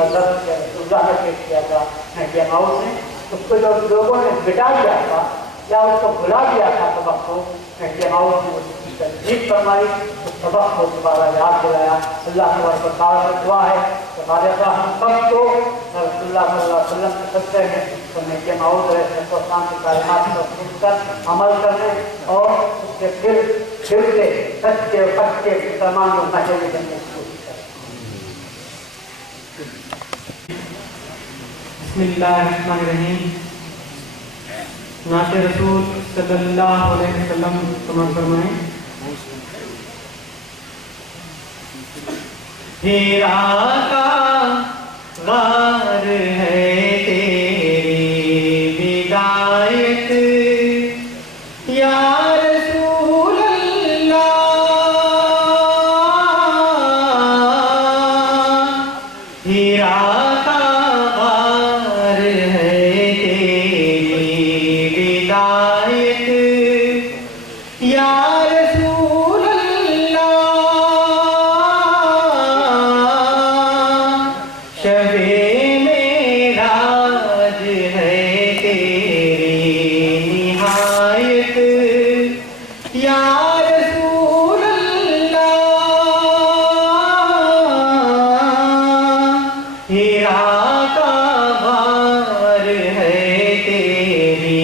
रसूलुल्लाह ने पेश किया था महदी मौत ने, उसको जो लोगों ने बिटा दिया था या उसको भुला दिया था सबक को, महदी मौत ने उसकी तस्दीक फरमाई, उस सबक को दोबारा याद दिलाया। अल्लाह तबारक व तआला से दुआ है कि हमारे अल्लाह हम सबको रसूलुल्लाह सल्लल्लाहु अलैहि वसल्लम के सदक़े में तो महदी मौत अलैहिस्सलाम की तालीमात पर सुनकर अमल करने और उसके फिर से सच्चे और पक्के मुसलमान लोग महल में बनने की कोशिश करें। बिस्मिल्लाहिर्रहमानिर्रहीम। नाते रसूल सल्लल्लाहु अलैहि वसल्लम फरमाएं, हीरा का गार है तेरी विदायत या रसूल अल्लाह, हीरा का गार है तेरी विदायत या रसूल अल्लाह, शबे मेराज है तेरी निहायत या रसूल अल्लाह, हीरा का गार है तेरी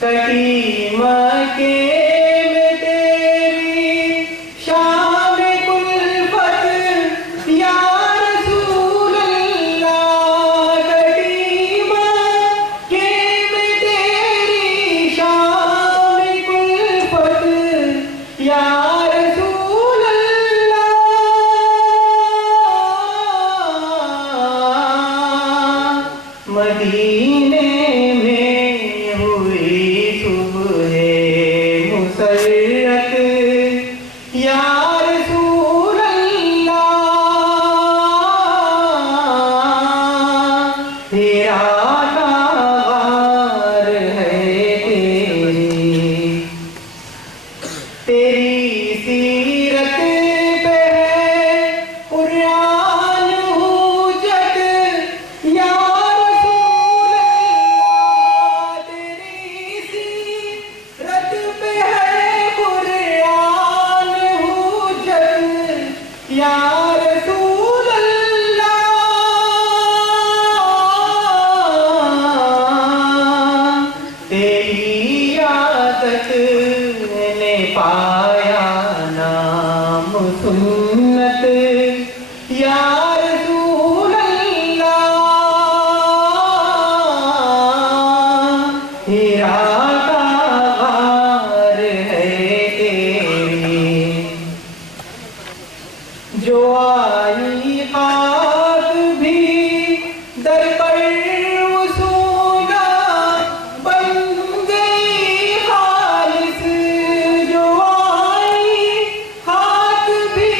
कटी मके में तेरी शाम कुल्फत या रसूल अल्लाह, कटी मके में तेरी शाम कुल्फत या रसूल अल्लाह, मदीने में हुई सुबह मुसर्रत या रसूल अल्लाह, हीरा का गार है तेरी सीरत पे है कुरान हुज्जत या रसूल अल्लाह, तेरी सीरत पे है कुरान हुज्जत या रसूल अल्लाह, तेरी आदत ने पाया नाम सुन्नत या रसूल अल्लाह, हीरा का गार है तेरी जो आई खाक भी दर पर वसूला बन गई खालिस, जो आई खाक भी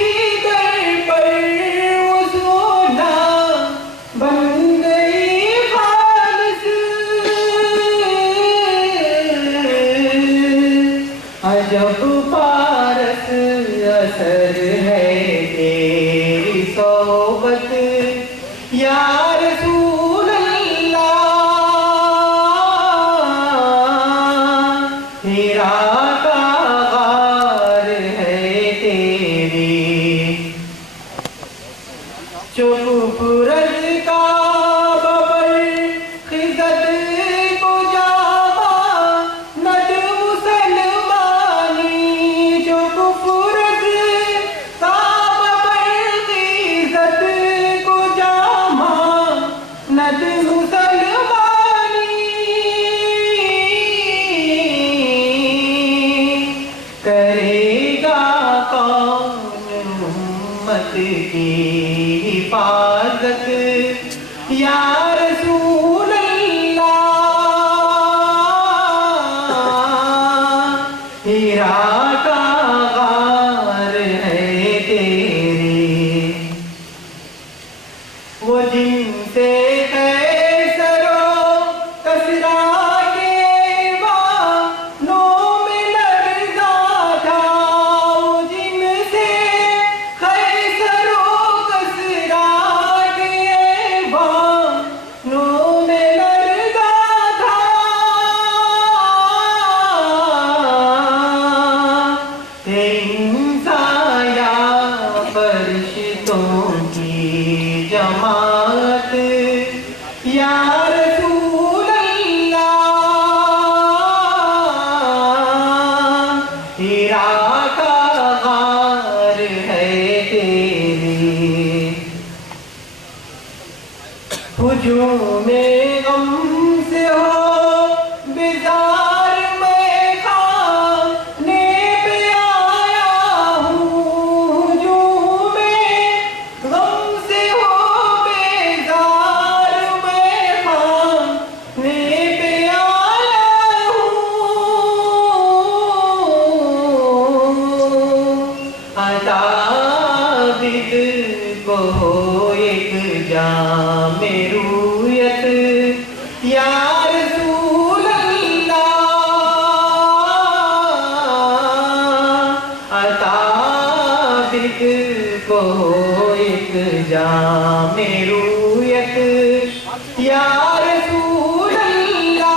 दर पर वसूला बन गई खालिस, अजब पारस असर है तेरी सोबत या रसूल अल्लाह, हीरा का गार है तेरी चुप पुरज का बबर खिजत को जावा नद मुसलमानी, चुप पुरज का बबर खिजत को जामा नद मुसलमानी, करेगा कौन उम्मत की हिफाजत या रसूल अल्लाह, हीरा का गार है तेरी वो जिनसे कैसरो कसरा के वानों में लर्जा था, वो जिनसे कैसरो कसरा जमात या रसूल अल्लाह, हीरा का गार है तेरी। हुजूमे गम से हो बेजार मैं खाने पे आया हूँ। हुजूमे गम से हो बेजार मैं खाने पे आया हूँ। अताबिद को हो एक जामे रूयत या रसूल अल्लाह, अताबिद को हो एक जामे रूयत या रसूल अल्लाह,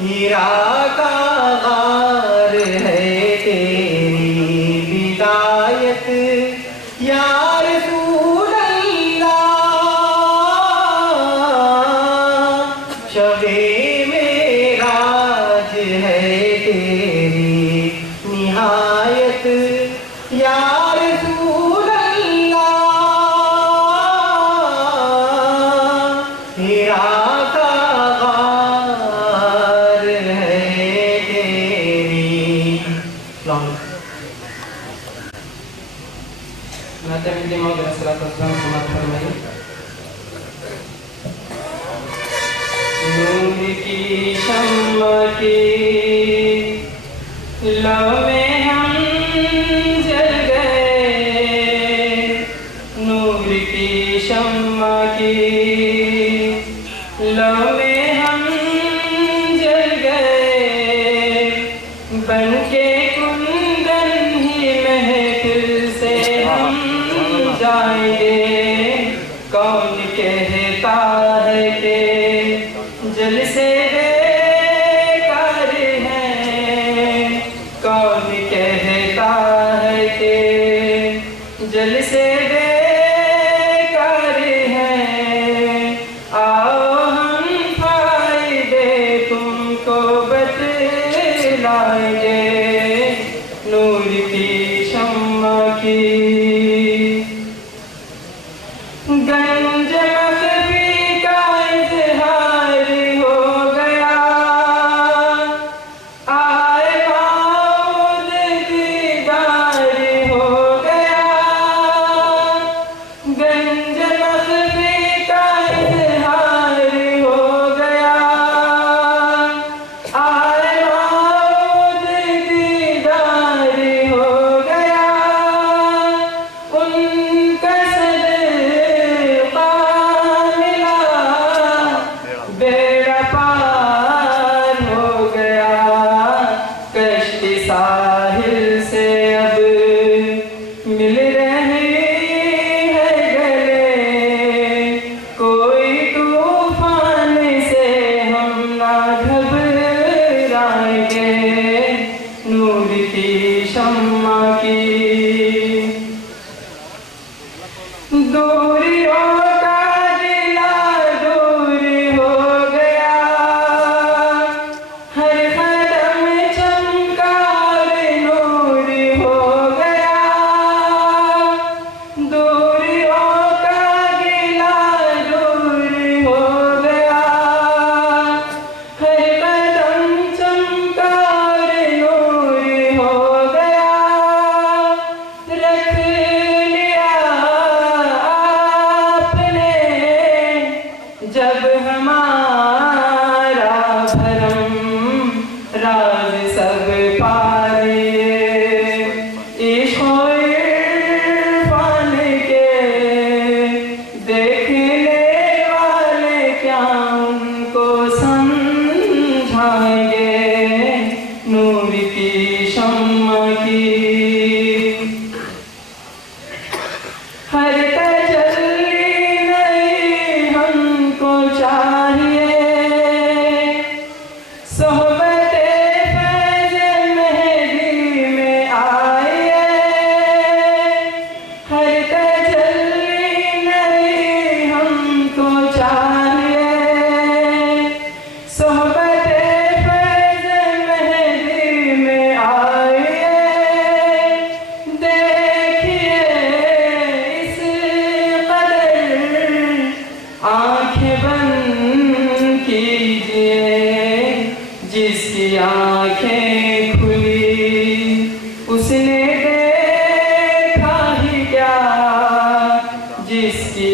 हीरा का गार है तेरी विदायत या रसूल अल्लाह, शबे मेराज है तेरी निहायत या रसूल अल्लाह, हीरा का गार है तेरी। नाते मौजूद सलाम फरमाइए। नूर की शम्मा की लौ में हम जल गए, नूर की शम्मा की लौ में हम जल गए, बनके कुंदन ही महफिल से हम जाएंगे। कौन कहता है कि जल से बेकार हैं, कौन कहता है कि जल से बेकार हैं। आओ हम फायदे तुमको बतलाएंगे, नूर की शम्मा की गंज मखफी का इज़हार हो गया। आए मौद दीदार हो गया, गंज मखफी का इज़हार हो गया। आए मौद दीदार हो गया, उनका सदका मिला, बेड़ा पार हो गया। कश्ती साहिल से अब मिल रही है गले, कोई तूफान से हम ना घबराएंगे, नूर की शम्मा की दूरियों का दिला दूर हो गया। हर कदम चमकार नूर हो गया, दूरियों का दिला दूर हो गया। हर कदम चमकार नूर हो गया, रख लिया आपने जब हमारा भरम, राज सब पाए। इश्क़ इरफान के देखने वाले क्या उनको समझाएंगे, नूर की शम्मा की हर तजल्ली नहीं हमको चाहिए। सोहबते फैज़ मेहदी में आए,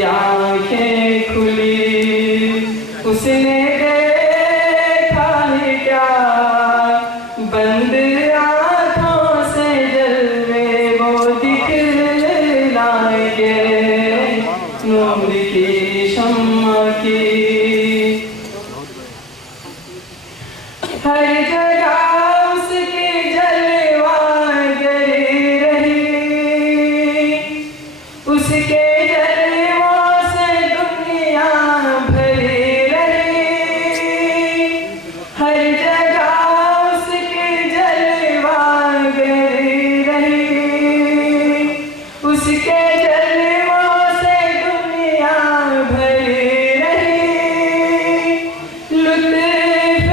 की आंखें खुली, उसने देखा है क्या बंद आंखों से जलवे वो दिखलाएंगे नूर की शम्मा की। हर जगह उसकी जलवागरी रही, उसके जलवों से दुनिया भरी रही। हर जगह उसकी जलवागरी रही, उसके जलवों से दुनिया भरी रही। लुत्फ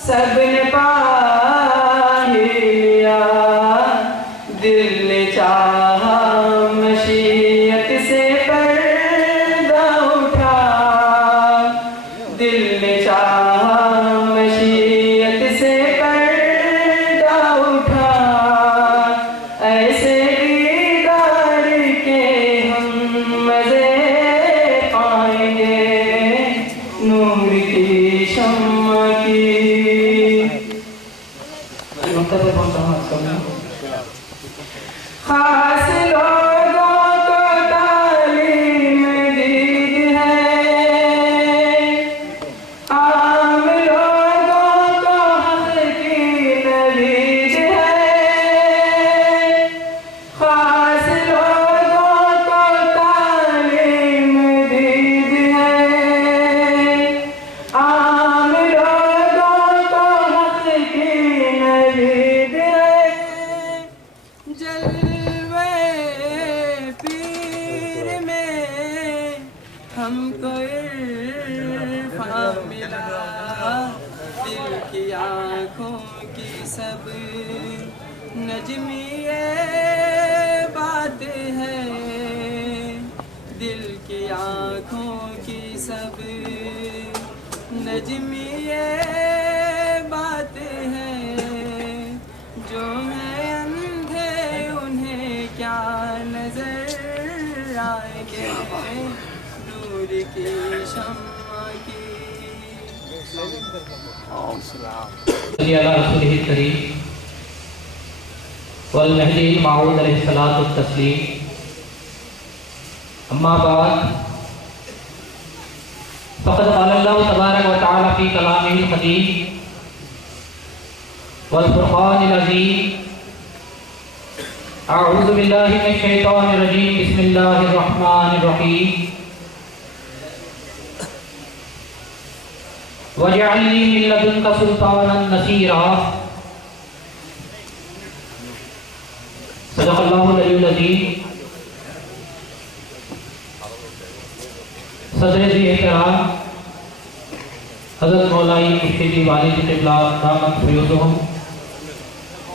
सबने पा ही लिया, दिल ने चाहा मशीयत से पर्दा उठा, दिल ने चाहा मशीयत से पर्दा उठा। ऐसे दीदार के हम मजे पाएंगे नूर की शम्मा की। खास लोगों को तालीम दीद है, आम लोगों को हक की नवीद है। खास लोगों को तालीम दीद है, आम लोगों को हक की नवीद है। जलवे पीर में हमको इरफान मिला, दिल की आँखों की सब नजमी ये बात है, दिल की आँखों की सब नजमी ये बात है। जो है अंधे उन्हें क्या नजर आएंगे नूर की शम्मा की। अला रसूलिही करीम वल महदी माऊद अलैहिस्सलातु तस्लीम। अम्मा बाद फ़क़द क़ाल अल्लाहु तबारक व तआला फ़ी कलामिहिल क़दीम वल फ़ुरक़ानिल अज़ीम। अऊज़ु बिल्लाहि मिनश शैतानिर रजीम, बिस्मिल्लाहिर रहमानिर रहीम। वजअलनी मिन लदुनका सुल्तानन नसीरा। सदक़ल्लाहुल अलीयुल अज़ीम। सदर एहतराम हज़रत मौलाई मुर्शिदी वालिद क़िबला दामत फ़यज़ुहुम,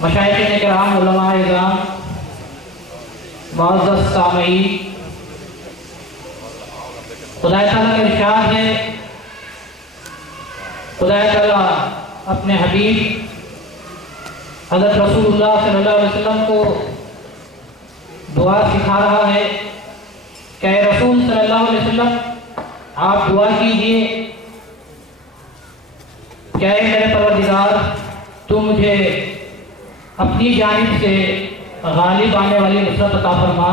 मशाइख़ किराम, उलमाए इज़ाम, मुअज़्ज़ज़ सामईन, खुदाए ताला का इरशाद है, खुदाए ताला अपने हबीब हज़रत रसूलुल्लाह सल्लल्लाहु अलैहि वसल्लम को दुआ सिखा रहा है कि रसूल सल्लल्लाहु अलैहि वसल्लम आप दुआ कीजिए, क्या है मेरे परवरदिगार, तू मुझे अपनी जानिब से गालिब आने वाली नुसरत अता फरमा।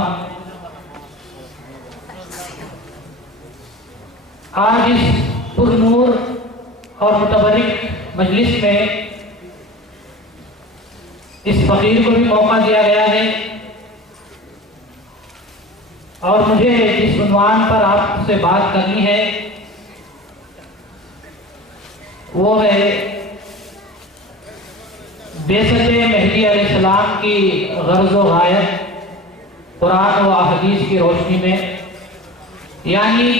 आज इस पुरनूर और मुतबरिक मजलिस में इस फकीर को भी मौका दिया गया है और मुझे जिस उन्वान पर आपसे बात करनी है वो है बेसत मेहदी अलैहिस्सलाम की गर्ज़ व गायत कुरान व हदीस की रोशनी में, यानी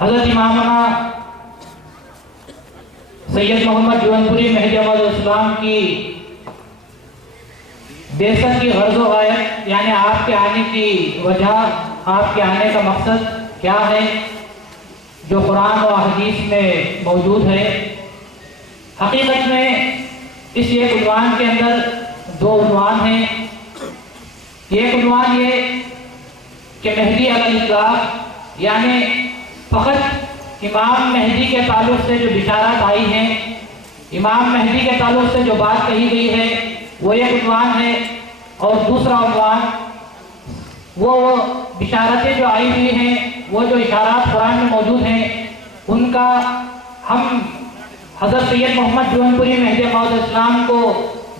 हज़रत इमामना सैयद मोहम्मद जौनपुरी मेहदी अलैहिस्सलाम की बेसत की गर्ज़ व गायत, यानी आपके आने की वजह, आपके आने का मकसद क्या है, जो कुरान व हदीस में मौजूद है। हकीकत में इस एक उन्वान के अंदर दो उन्वान हैं। एक उन्वान ये कि मेहदी अलैहिस्सलाम यानी फ़कत इमाम मेहदी के ताल्लुक़ से जो बिशारत आई हैं, इमाम मेहदी के ताल्लुक़ से जो बात कही गई है, वो एक उन्वान है। और दूसरा उन्वान वो बिशारतें जो आई हुई हैं, वो जो इशारात कुरान में मौजूद हैं, उनका हम हज़रत सैयद मोहम्मद जौनपुरी मेहदी मौद इस्लाम को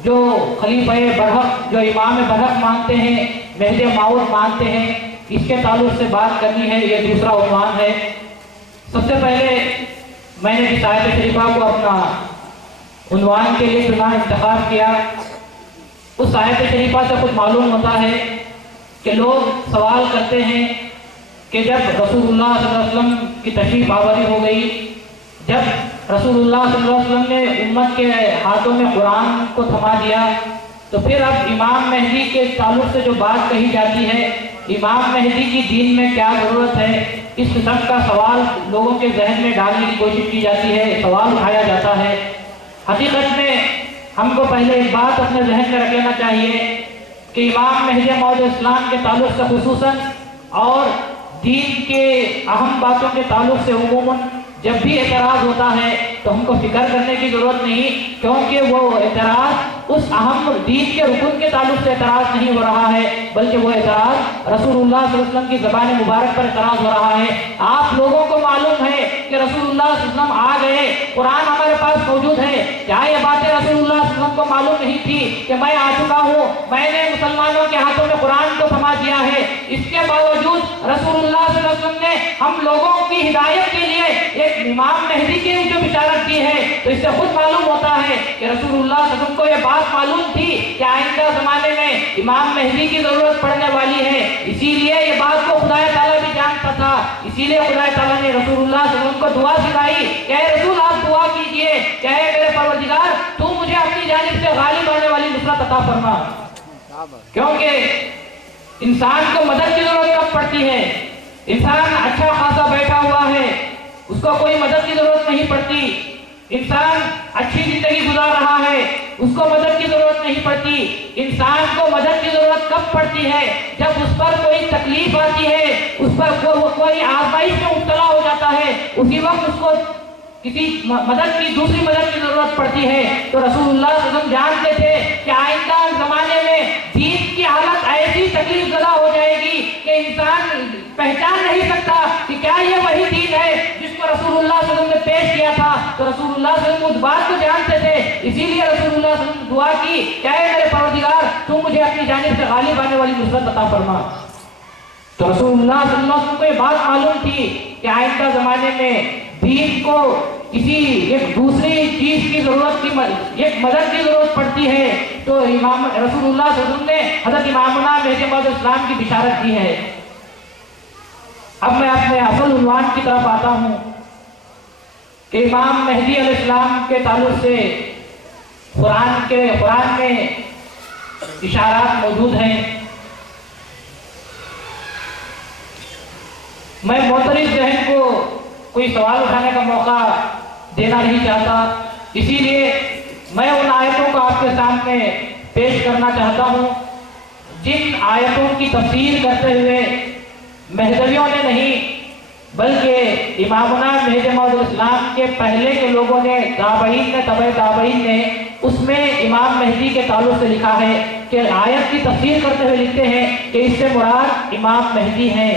जो खलीफा बरहक, जो इमाम बरहक मानते हैं, मेहदी माऊद मानते हैं, इसके ताल्लुक़ से बात करनी है। ये दूसरा उन्वान है। सबसे पहले मैंने इस आयत शरीफा को अपना उन्वान के लिए चुना, इंतखाब किया। उस आयत शरीफा से कुछ मालूम होता है कि लोग सवाल करते हैं कि जब रसूलुल्लाह सल्लल्लाहु अलैहि वसल्लम की तशरीफ आवर हो गई, जब रसूलुल्लाह सल्लल्लाहु अलैहि वसल्लम ने उम्मत के हाथों में कुरान को थमा दिया, तो फिर अब इमाम मेहदी के ताल्लुक़ से जो बात कही जाती है, इमाम मेहदी की दीन में क्या ज़रूरत है, इस किस्म का सवाल लोगों के जहन में डालने की कोशिश की जाती है, सवाल उठाया जाता है। हकीकत में हमको पहले एक बात अपने जहन में रख लेना चाहिए कि इमाम मेहदी मौद इस्लाम के ताल्लुक़ से खुसूसन और दीन के अहम बातों के ताल्लुक़ से उमूमन जब भी एतराज़ होता है तो हमको फिक्र करने की ज़रूरत नहीं, क्योंकि वो एतराज़ उस अहम दीन के रुकन के ताल्लुक़ से एतराज़ नहीं हो रहा है, बल्कि वो एतराज़ रसूलुल्लाह सल्लल्लाहु अलैहि वसल्लम की ज़बान मुबारक पर एतराज़ हो रहा है। आप लोगों को मालूम है कि रसूलुल्लाह सल्लल्लाहु अलैहि वसल्लम आ गए, कुरान हमारे पास मौजूद है। क्या ये बातें रसूलुल्लाह सल्लल्लाहु अलैहि वसल्लम को मालूम नहीं थी कि मैं आ चुका हूँ, मैंने मुसलमानों के हाथों में कुरान को थमा दिया है? इसके बावजूद रसूलुल्लाह सल्लल्लाहु अलैहि वसल्लम ने हम लोगों की हिदायत के लिए एक इमाम मेहदी की जो बिशारत की है, तो इससे खुद मालूम होता है कि रसूलुल्लाह सल्लल्लाहु अलैहि वसल्लम को यह बात मालूम थी कि आइंदा जमाने में इमाम मेहदी की जरूरत पड़ने वाली है। इसीलिए ये बात को खुदा ताला भी जानता था, इसीलिए खुदा ताला ने रसूलुल्लाह सल्लल्लाहु अलैहि वसल्लम को दुआ सिखाई कि ऐ रसूल आप दुआ कीजिए कि ऐ मेरे परवरदिगार तू मुझे अपनी जानिब से गालिब आने वाली नुसरत अता फरमा। क्योंकि इंसान को मदद की जरूरत कब पड़ती है? इंसान अच्छा खासा बैठा हुआ है, उसको कोई मदद की जरूरत नहीं पड़ती। इंसान अच्छी जिंदगी गुजार रहा है, उसको मदद की जरूरत नहीं पड़ती। इंसान को मदद की जरूरत कब पड़ती है? जब उस पर कोई तकलीफ आती है, उस पर कोई आज़माइश में मुब्तला हो जाता है, उसी वक्त उसको किसी मदद की, दूसरी मदद की जरूरत पड़ती है। तो रसूलुल्लाह सल्लल्लाहु अलैहि वसल्लम जानते थे कि आइंदा जमाने में दीन की हालत ऐसी तकलीफ ज़दा हो जाएगी कि इंसान पहचान नहीं सकता कि क्या ये वही दीन है जिसको रसूलुल्लाह सल्लल्लाहु अलैहि वसल्लम ने पेश किया था। तो रसूलुल्लाह सल्लल्लाहु अलैहि वसल्लम उस बात को जानते थे, इसीलिए रसूलुल्लाह सल्लल्लाहु अलैहि वसल्लम दुआ की, क्या है मेरे परवरदिगार तू मुझे अपनी जानिब से गालिब आने वाली नुसरत अता फरमा। तो रसूलुल्लाह सल्लल्लाहु अलैहि वसल्लम को ये बात मालूम थी कि आइंदा जमाने में दीन को किसी एक दूसरी चीज की जरूरत की, एक मदद की जरूरत पड़ती है। तो इमाम रसूलुल्लाह सल्लल्लाहु अलैहि वसल्लम ने हज़रत इमामुना मेहदी मौद इस्लाम की बिशारत की है। अब मैं अपने असल उन्वान की तरफ आता हूँ कि इमाम मेहदी अलैहिस्सलाम के ताल्लुक से कुरान में इशारात मौजूद हैं। मैं मोहतरम जहन को कोई सवाल उठाने का मौका देना नहीं चाहता, इसीलिए मैं उन आयतों को आपके सामने पेश करना चाहता हूँ जिन आयतों की तफसीर करते हुए महदवियों ने नहीं बल्कि इमामुना मेहदी मौद इस्लाम के पहले के लोगों ने, ताबईन ने, तबे ताबईन ने, उसमें इमाम मेहदी के ताल्लुक से लिखा है कि आयत की तफसीर करते हुए लिखते हैं कि इससे मुराद इमाम मेहदी हैं।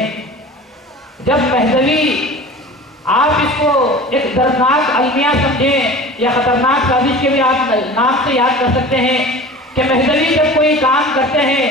जब महदवी आप इसको एक दर्दनाक अलमिया समझें या खतरनाक साजिश के भी आप नाम से याद कर सकते हैं कि महदवी जब कोई काम करते हैं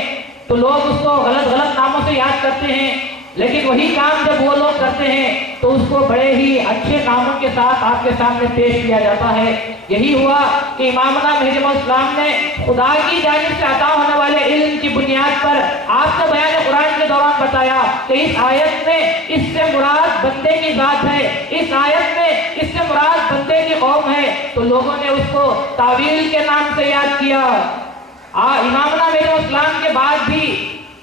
तो लोग उसको गलत नामों से याद करते हैं, लेकिन वही काम जब वो लोग करते हैं तो उसको बड़े ही अच्छे नामों के साथ आपके सामने पेश किया जाता है। यही हुआ कि इमामुना मेहदी मौद इस्लाम ने खुदा की जानिब से अता होने वाले इल्म की बुनियाद पर आपसे बयान कुरान के दौरान बताया कि इस आयत में इससे मुराद बंदे की जात है, इस आयत में इससे मुराद बंदे की कौम है। तो लोगों ने उसको तावील के नाम से याद किया। इमामुना मेहदी मौद इस्लाम के बाद भी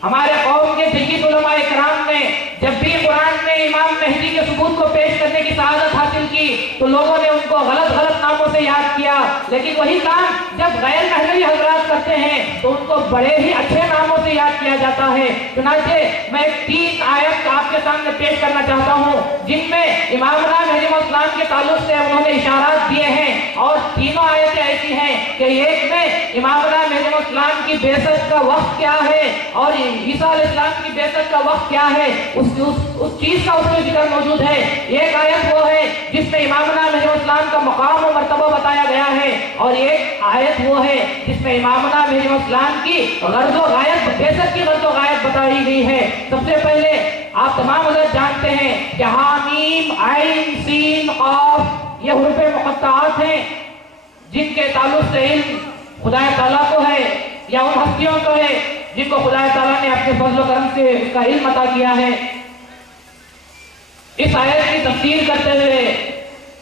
हमारे कौम के सय्यद उलमा इकराम ने जब भी कुरान में इमाम मेहदी के सबूत को पेश करने की सआदत हासिल की तो लोगों ने उनको गलत नामों से याद किया। लेकिन वही काम जब गैर महदवी हजरात करते हैं तो उनको बड़े ही अच्छे नामों से याद किया जाता है। चुनांचे मैं 3 आयत आपके सामने पेश करना चाहता हूँ जिनमें इमाम अलैहिस्सलाम के ताल्लुक से उन्होंने इशारात दिए हैं, और तीनों आयतें ऐसी हैं कि एक में इमाम अलैहिस्सलाम की बेइज्जत का वक्त क्या है और ईसा अलैहिस्सलाम की बेइज्जत का वक्त क्या है, उस चीज का उसमें जिक्र मौजूद है। एक आयत वो है जिसमें इमाम अलैहिस्सलाम का मकाम और मर्तबा बताया गया है, और एक आयत वो है जिसमें इमाम अलैहिस्सलाम की गर्ज़ो गायब, बेइज्जत की गर्ज़ो गायब बताई गई है। सबसे पहले आप तमाम हज़रात जानते हैं कि हामीम आइन सीन क़ाफ ये हुरूफ़े मुक़त्तआत हैं जिनके ताल्लुक से इल्म खुदा ताला को है या उन हस्तियों को है जिनको खुदा ताला ने अपने फज़्ल करम से उसका इल्म अता किया है। इस आयत की तफसीर करते हुए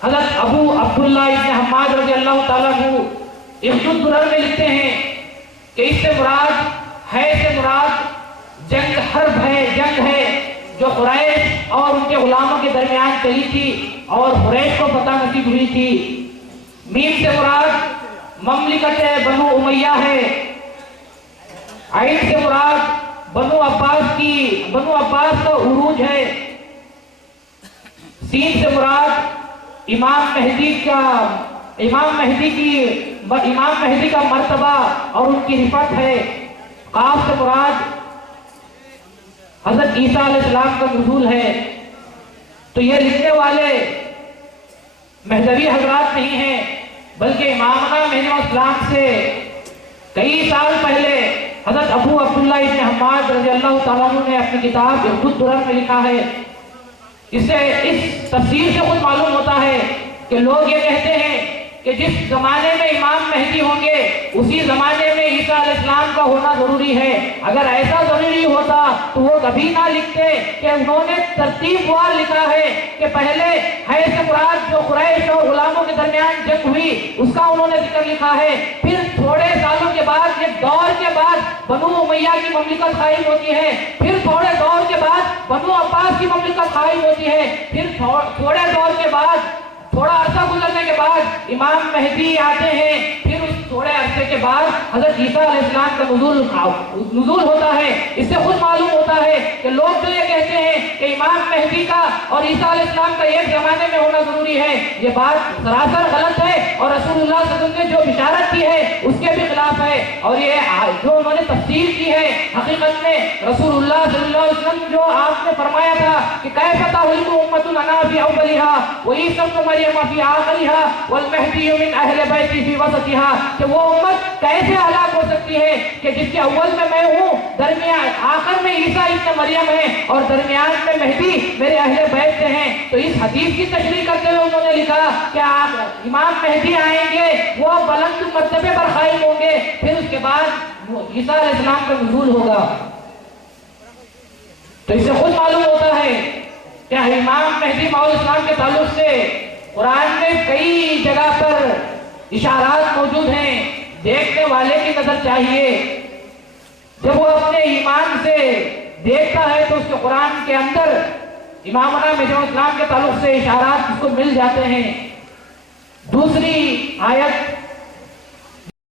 हज़रत अबू अब्दुल्लाह इब्न हम्माद रज़ियल्लाहु ताला अन्हु इब्नुद दुरर में लिखते हैं कि इससे मुराद है, से मुराद जंग हर्ब है, जंग है जो कुरैश और उनके गुलामों के दरमियान चली थी और कुरैश को पता नसीब हुई थी। मीम से मुराद ममलिकत बनु उमैया है। आइन से मुराद बनु अब्बास का उरूज है। सीन से मुराद इमाम महदी का मर्तबा और उनकी रिफत है। काफ से मुराद हज़रत ईसा अलैहिस्सलाम का नुज़ूल है। तो ये लिखने वाले महदवी हजरात नहीं हैं, बल्कि इमाम अलैहिस्सलाम से कई साल पहले हज़रत अबू अब्दुल्लाह इब्न हम्माद रज़ियल्लाहु ताला अन्हु ने अपनी किताब इब्नुद दुरर में लिखा है। इससे इस तफसीर से खुद मालूम होता है कि लोग ये कहते हैं कि जिस जमाने में इमाम महदी होंगे उसी जमाने में ईसा अलैहिस्सलाम का होना जरूरी है। अगर ऐसा जरूरी होता तो वो कभी ना लिखते कि उन्होंने तरतीबवार लिखा है कि पहले है से मुराद जो कुरैश और गुलामों के दरमियान जंग हुई उसका उन्होंने जिक्र लिखा है। फिर थोड़े सालों के बाद, एक दौर के बाद बनु उमैया की ममलिकत कायम होती है। फिर थोड़े दौर के बाद बनु अब्बास की ममलिकत कायम होती है। फिर थोड़े दौर के बाद, थोड़ा अरसा गुजरने के बाद इमाम महदी आते हैं। फिर उस थोड़े अरसे के बाद हज़रत ईसा अलैहिस्सलाम का नुज़ूल होता है। इससे खुद मालूम होता है कि लोग जो ये कहते हैं कि इमाम महदी का और ईसा अलैहिस्सलाम का एक जमाने में होना जरूरी है, ये बात सरासर गलत है और रसूलुल्लाह सल्लल्लाहु अलैहि वसल्लम ने जो बिशारत की है उसके भी खिलाफ है। और ये जो उन्होंने तफसीर की है, हकीकत में रसूलुल्लाह सल्लल्लाहु अलैहि वसल्लम जो आपने फरमाया था कि कैफ़ तग़लिबु उम्मतुन अना फी अव्वलिहा व ईसा इब्न मरियम फी आखिरिहा वल महदी मिन अहले बैती फी वसतिहा, कि वो उम्मत कैसे हलाक हो सकती है कि जिसके अव्वल में मैं हूँ, दरमियान आखिर में ईसा इब्न मरियम है और दरमियान में महदी मेरे अहले बैत से हैं। तो इस हदीस की तशरीह करते हुए उन्होंने लिखा कि आप इमाम महदी आएंगे, वो बुलंद मर्तबे पर कायम होंगे, फिर उसके बाद ईसा अलैहिस्सलाम का नुज़ूल होगा। तो इससे खुद मालूम होता है कि इमाम महदी मौऊद इस्लाम के ताल्लुक से कुरान में कई जगह पर इशारात मौजूद हैं। देखने वाले की नजर चाहिए, जब वो अपने ईमान से देखता है तो उसके कुरान के अंदर इमाम इस्लाम के ताल्लुक से इशारात उसको मिल जाते हैं। दूसरी आयत